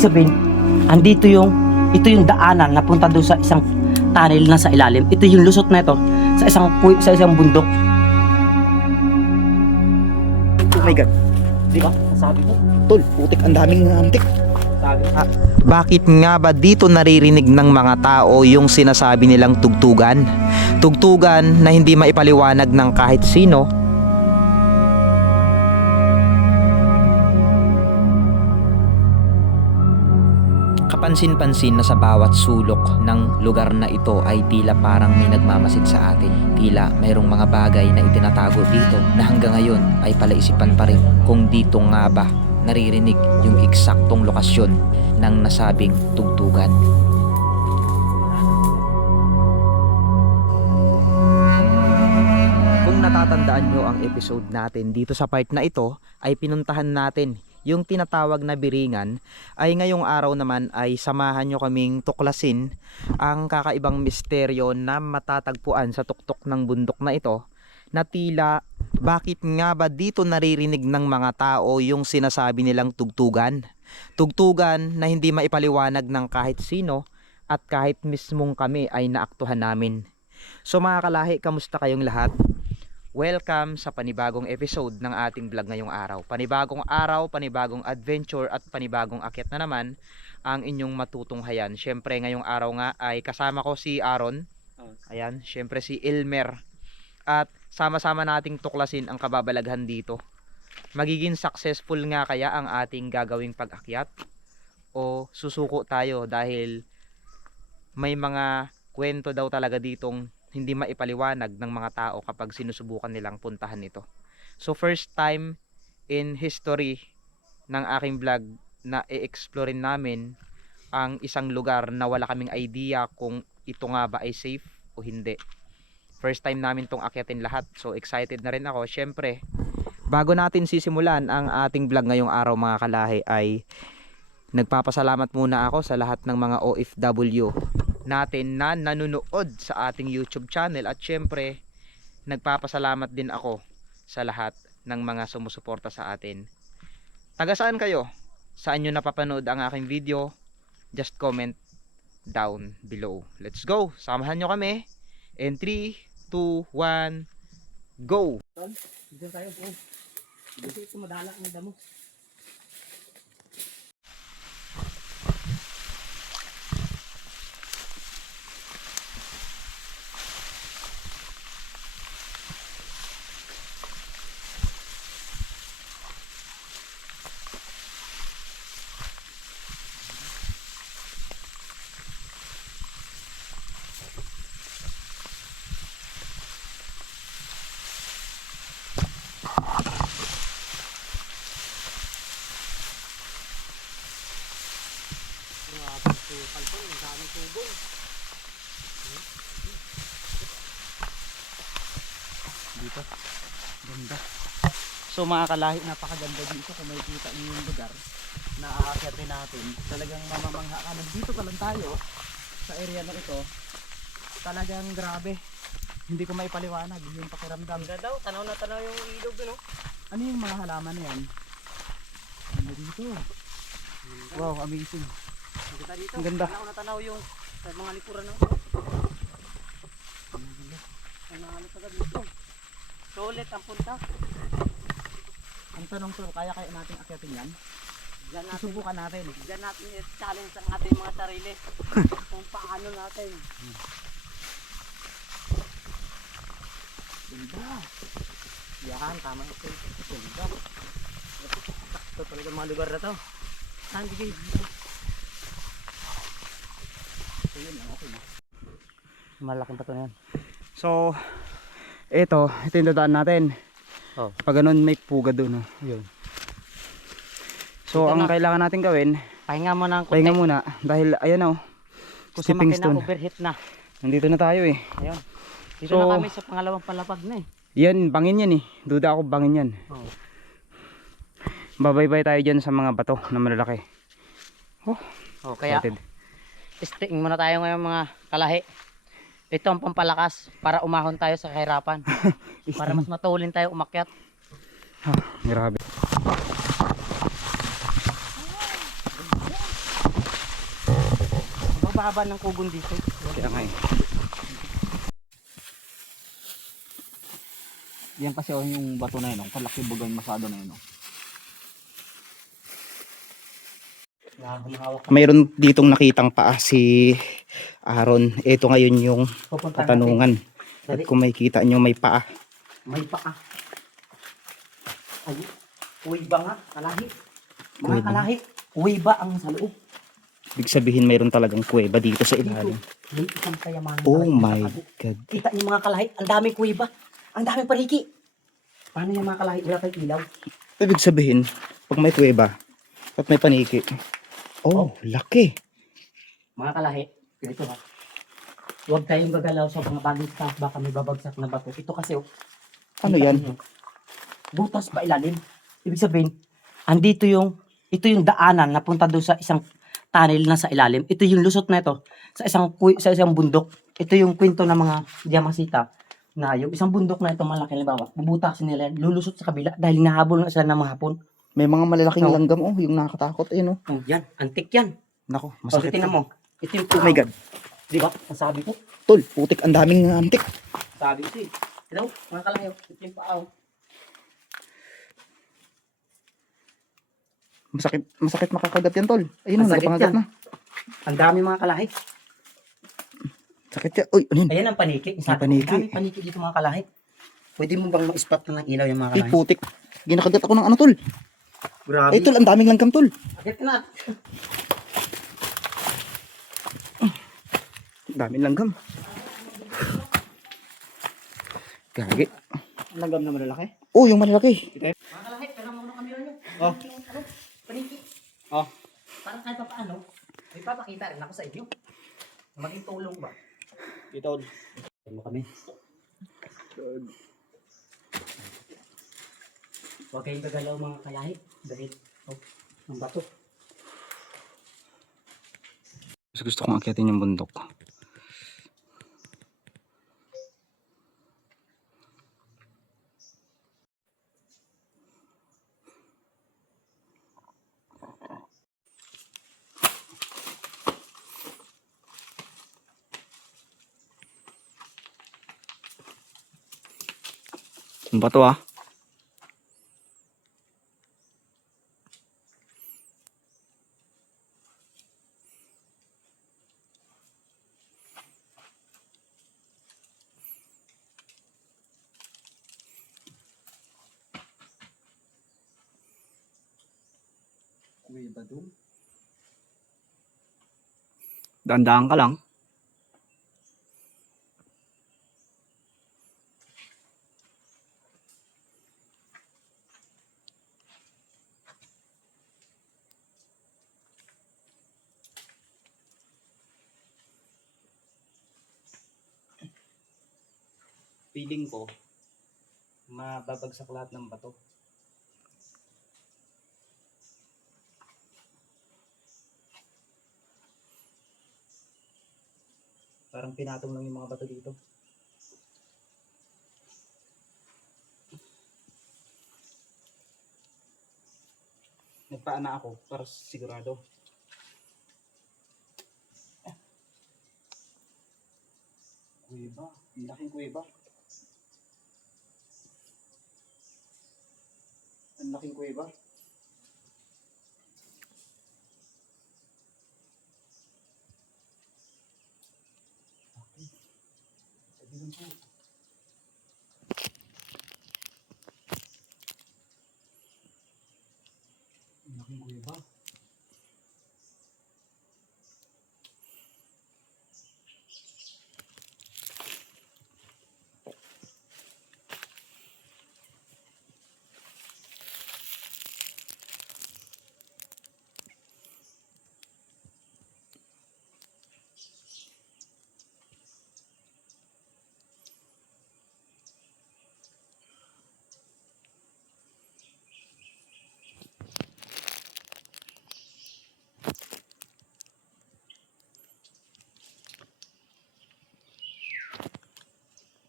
Ibig sabihin, ito yung daanan na punta doon sa isang tunnel na sa ilalim. Ito yung lusot na ito sa isang bundok. Oh my God. Di ba? Sabi ko. Tol, putik, ang daming antik. Sabi ko. Bakit nga ba dito naririnig ng mga tao yung sinasabi nilang tugtugan? Tugtugan na hindi maipaliwanag ng kahit sino. Kapansin-pansin na sa bawat sulok ng lugar na ito ay tila parang may nagmamasid sa atin. Tila mayroong mga bagay na itinatago dito na hanggang ngayon ay palaisipan pa rin kung dito nga ba naririnig yung eksaktong lokasyon ng nasabing tugtugan. Kung natatandaan nyo ang episode natin dito sa part na ito, ay pinuntahan natin yung tinatawag na Biringan. Ay ngayong araw naman ay samahan nyo kaming tuklasin ang kakaibang misteryo na matatagpuan sa tuktok ng bundok na ito, na tila bakit nga ba dito naririnig ng mga tao yung sinasabi nilang tugtugan? Tugtugan na hindi maipaliwanag ng kahit sino at kahit mismong kami ay naaktuhan namin. So mga kalahi, kamusta kayong lahat? Welcome sa panibagong episode ng ating vlog ngayong araw. Panibagong araw, panibagong adventure at panibagong akyat na naman ang inyong matutunghayan. Syempre ngayong araw nga ay kasama ko si Aaron. Ayan, syempre si Elmer. At sama-sama nating tuklasin ang kababalaghan dito. Magiging successful nga kaya ang ating gagawing pag-akyat? O susuko tayo dahil may mga kwento daw talaga ditong hindi maipaliwanag ng mga tao kapag sinusubukan nilang puntahan ito. So first time in history ng aking vlog na i-explore namin ang isang lugar na wala kaming idea kung ito nga ba ay safe o hindi. First time namin tong akyatin lahat. So excited na rin ako. Syempre, bago natin sisimulan ang ating vlog ngayong araw mga kalahi, ay nagpapasalamat muna ako sa lahat ng mga OFW natin na nanonood sa ating YouTube channel, at syempre nagpapasalamat din ako sa lahat ng mga sumusuporta sa atin. Taga saan kayo? Saan nyo napapanood ang aking video? Just comment down below. Let's go! Samahan nyo kami. And 3, 2, 1, go! Dito tayo po. Dito madala ang damo. Dito, ganda. So mga kalahi, napakaganda dito. Kung makikita niyo yung lugar na aakyatin natin, talagang mamamangha ka. Nandito pa lang tayo sa area na ito. Talagang grabe, hindi ko maipaliwanag yung pakiramdam. Ganda daw, tanaw na tanaw yung ilog dun, oh. Ano yung mga halaman na yan? Ano dito? Wow, amazing. Kita dito, Ang ganda. tanaw na tanaw yung sa mga likuran ng ano tagad dito. Sulit ang punta. Ang tanong ko, kaya natin akyatin yan? Diyan natin, Susubukan natin. diyan natin i-challenge ang ating mga sarili. Kung paano natin. Ganda. Yan, tama ito. Ganda. Ito talaga mga lugar na to. Saan bigay? So yun, okay na. Malaking pato na yan. So, ito yung dadaan natin. Oh. Pag ganun, may puga doon. Yun. So, Ito ang na. kailangan natin gawin, Pahinga mo ng pahinga muna. Dahil, ayan Kung stepping sumakit na, stone. overheat na. Nandito na tayo eh. Ayun. Dito So, na kami sa pangalawang palapag na eh. Yan, bangin yan eh. Duda ako bangin yan. Oh. Babaybay tayo dyan sa mga bato na malalaki. Oh, Oh, kaya excited. sting muna tayo ngayon mga kalahi. Ito ang pampalakas para umahon tayo sa kahirapan. Para mas matulin tayo umakyat. Grabe. napakahaba ng kugon dito. Kaya nga eh. Yan kasi oh, yung bato na yun, oh. Kalaki bagay masado na yun. Oh. Humahawak ka. Mayroon ditong nakitang paa si Aaron. Ito ngayon yung Pupunta natin. katanungan. At Dali. kung makikita nyo may paa. May paa. Ay, uwi ba nga? Kalahi. Mga Kuweba. kalahi. Uwi ba ang sa loob? Ibig sabihin mayroon talagang kuweba dito sa Dito. ilalim. May isang kayamanan. Oh talaga my sa kabo. God. Kita niyo mga kalahi. Ang daming kuweba. Ang daming paniki. Paano yung mga kalahi? Wala tayong ilaw. Ibig sabihin, pag may kuweba at may paniki. Oh, laki. Mga kalahi. Ganito ha. Huwag tayong gagalaw sa mga bagong staff. Baka may babagsak na bato. Ito kasi oh. Ano kita yan? niyo, butas pa ilalim. Ibig sabihin, ito yung daanan na punta doon sa isang tunnel na sa ilalim. Ito yung lusot na ito sa isang bundok. Ito yung kwento ng mga Yamasita na yung isang bundok na ito malaki, halimbawa, bubutasin nila yan, lulusot sa kabila dahil nahabol na sila ng mga Hapon. May mga malalaking Oh. langgam oh, yung nakakatakot eh no. Oh, yan, antik yan. Nako, Masakit. masakit. Tingnan mo. Ito yung Oh my God. Di ba? Masabi ko. Tol, putik ang daming antik. Sabi ko eh. Hello, mga kalayo. Ito yung paaw. Masakit makakagat yan tol. Ayun, Masakit nakapangagat yan. na. Ang dami mga kalahi. Sakit yan. Uy, ano yun? Ayan ang paniki. Ang paniki. Ang daming paniki dito mga kalahi. Pwede mo bang ma-spot na ng ilaw yung mga Ay, kalahi? putik. Ginakagat ako ng ano tol. Grabe. Ay tol, ang daming langgam tol. Akit na. Ang daming langgam. Gagi. Langgam na malalaki. Oh, yung malalaki. Mga kalahi, pero muna kami rin. Oh. Ano? Paniki. Oh. Parang kahit pa paano, may papakita rin ako sa inyo. Maging tulong ba? Ito. Ano kami? Huwag kayong gagalaw mga kalahi. Dahil, ang bato. Mas gusto kong akyatin yung bundok. Saan ba to ah? Kuweba doon. Dandaan ka lang. Feeling ko, mababagsak lahat ng bato. Parang pinatong lang yung mga bato dito. Nagpaana ako para sigurado. Kuweba, ang laking kuweba. Ang laking kuweba. Sabihin ko. Ang laking kuweba.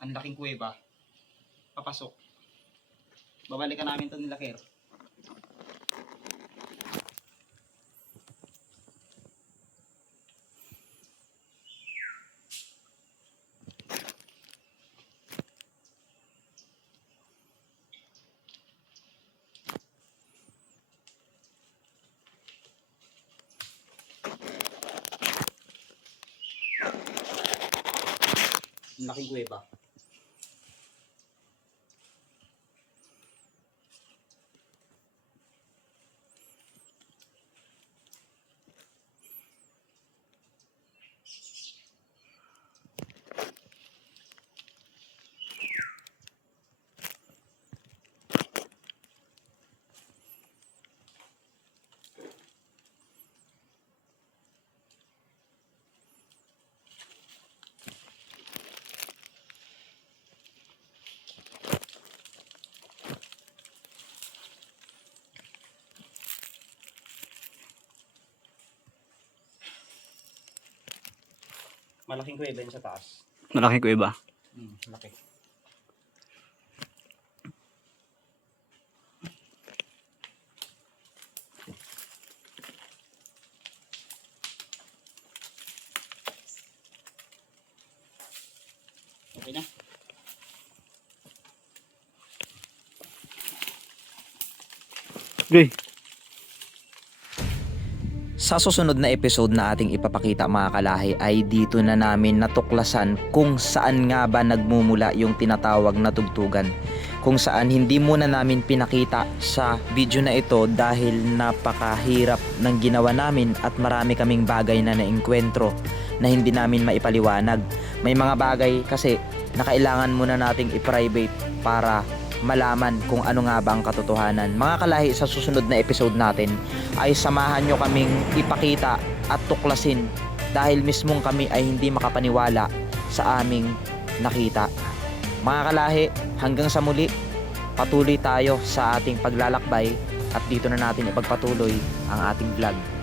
Ang laking kuweba. Papasok. Babalikan namin to nila Ker. Laking kuweba. Malaking kuweba yun sa taas. Malaking kuweba. Laki. Okay na. Okay. Sa susunod na episode na ating ipapakita mga kalahi ay dito na namin natuklasan kung saan nga ba nagmumula yung tinatawag na tugtugan. Kung saan hindi muna namin pinakita sa video na ito dahil napakahirap ng ginawa namin at marami kaming bagay na naengkwentro na hindi namin maipaliwanag. May mga bagay kasi na kailangan muna nating i-private para malaman kung ano nga ba ang katotohanan. Mga kalahi, sa susunod na episode natin ay samahan nyo kaming ipakita at tuklasin dahil mismong kami ay hindi makapaniwala sa aming nakita. Mga kalahi, hanggang sa muli, patuloy tayo sa ating paglalakbay at dito na natin ipagpatuloy ang ating vlog.